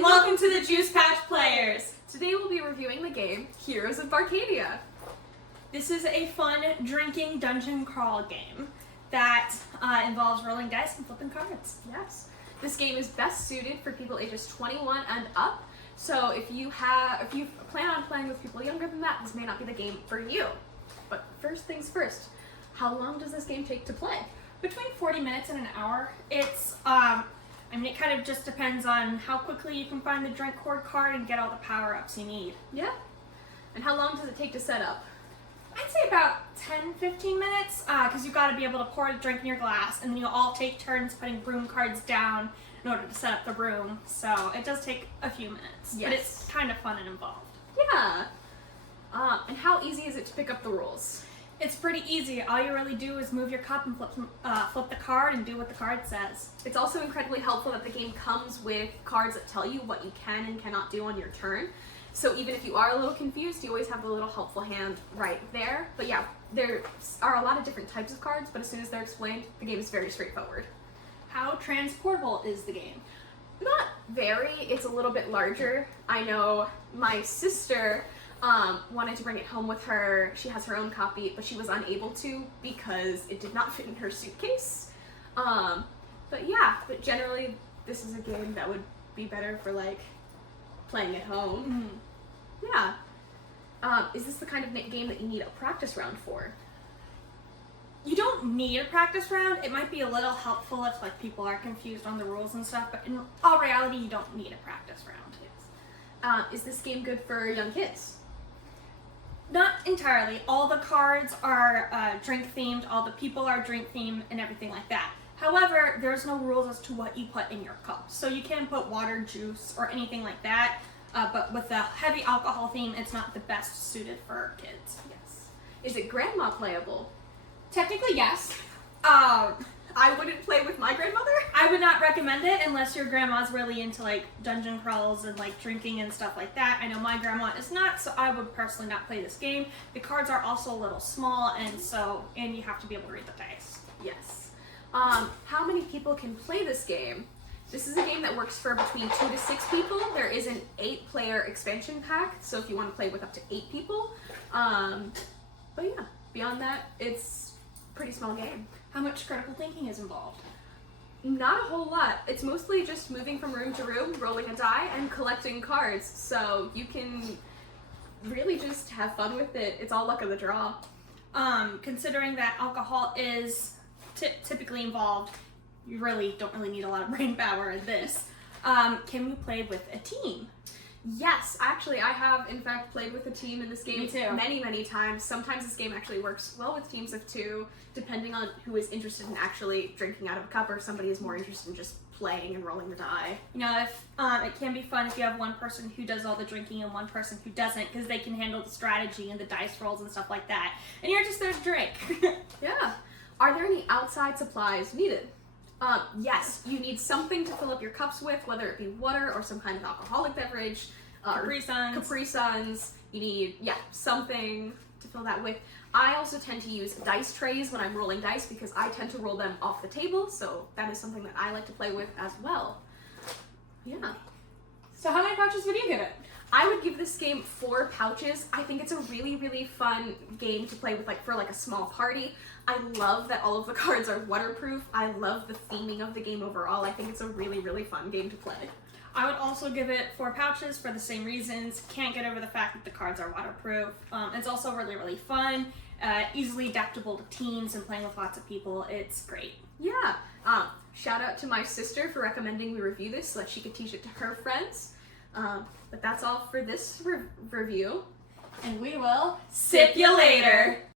and welcome to the Juice Patch Players! Today we'll be reviewing the game Heroes of Barcadia. This is a fun drinking dungeon crawl game that involves rolling dice and flipping cards. Yes. This game is best suited for people ages 21 and up, so if you plan on playing with people younger than that, this may not be the game for you. But first things first, how long does this game take to play? Between 40 minutes and an hour. It's, it kind of just depends on how quickly you can find the drink hoard card and get all the power-ups you need. Yeah. And how long does it take to set up? I'd say about 10-15 minutes, because you've got to be able to pour the drink in your glass, and then you'll all take turns putting broom cards down in order to set up the room. So it does take a few minutes, yes. But it's kind of fun and involved. Yeah. And how easy is it to pick up the rules? It's pretty easy. All you really do is move your cup and flip the card and do what the card says. It's also incredibly helpful that the game comes with cards that tell you what you can and cannot do on your turn. So even if you are a little confused, you always have the little helpful hand right there. But yeah, there are a lot of different types of cards, but as soon as they're explained, the game is very straightforward. How transportable is the game? Not very. It's a little bit larger. I know my sister wanted to bring it home with her. She has her own copy, but she was unable to because it did not fit in her suitcase. But generally this is a game that would be better for like playing at home. Mm-hmm. Yeah. Is this the kind of game that you need a practice round for? You don't need a practice round. It might be a little helpful if like people are confused on the rules and stuff, but in all reality you don't need a practice round. Yes. Is this game good for young kids? Not entirely. All the cards are drink themed, all the people are drink themed, and everything like that. However, there's no rules as to what you put in your cup. So you can put water, juice, or anything like that, but with the heavy alcohol theme, it's not the best suited for kids. Yes. Is it grandma playable? Technically, yes. I wouldn't play with my grandmother. I would not recommend it unless your grandma's really into like dungeon crawls and like drinking and stuff like that. I know my grandma is not, so I would personally not play this game. The cards are also a little small, and you have to be able to read the dice. Yes. How many people can play this game? This is a game that works for between 2 to 6 people. There is an 8-player expansion pack, so if you want to play with up to 8 people. But yeah, beyond that, it's a pretty small game. How much critical thinking is involved? Not a whole lot. It's mostly just moving from room to room, rolling a die, and collecting cards. So you can really just have fun with it. It's all luck of the draw. Considering that alcohol is typically involved, you don't really need a lot of brain power in this. Can we play with a team? Yes, actually, I have in fact played with a team in this game. Me too. Many times. Sometimes this game actually works well with teams of 2, depending on who is interested in actually drinking out of a cup, or somebody is more interested in just playing and rolling the die. You know, if it can be fun if you have one person who does all the drinking and one person who doesn't, because they can handle the strategy and the dice rolls and stuff like that, and you're just there to drink. Yeah. Are there any outside supplies needed? Yes, you need something to fill up your cups with, whether it be water or some kind of alcoholic beverage. Capri Suns. You need, something to fill that with. I also tend to use dice trays when I'm rolling dice because I tend to roll them off the table, so that is something that I like to play with as well. Yeah. So how many pouches would you give it? I would give this game 4 pouches. I think it's a really fun game to play with for a small party. I love that all of the cards are waterproof. I love the theming of the game overall. I think it's a really fun game to play. I would also give it 4 pouches for the same reasons. Can't get over the fact that the cards are waterproof. It's also really fun, easily adaptable to teens and playing with lots of people. It's great. Yeah. Shout out to my sister for recommending we review this so that she could teach it to her friends. But that's all for this review. And we will sip you later.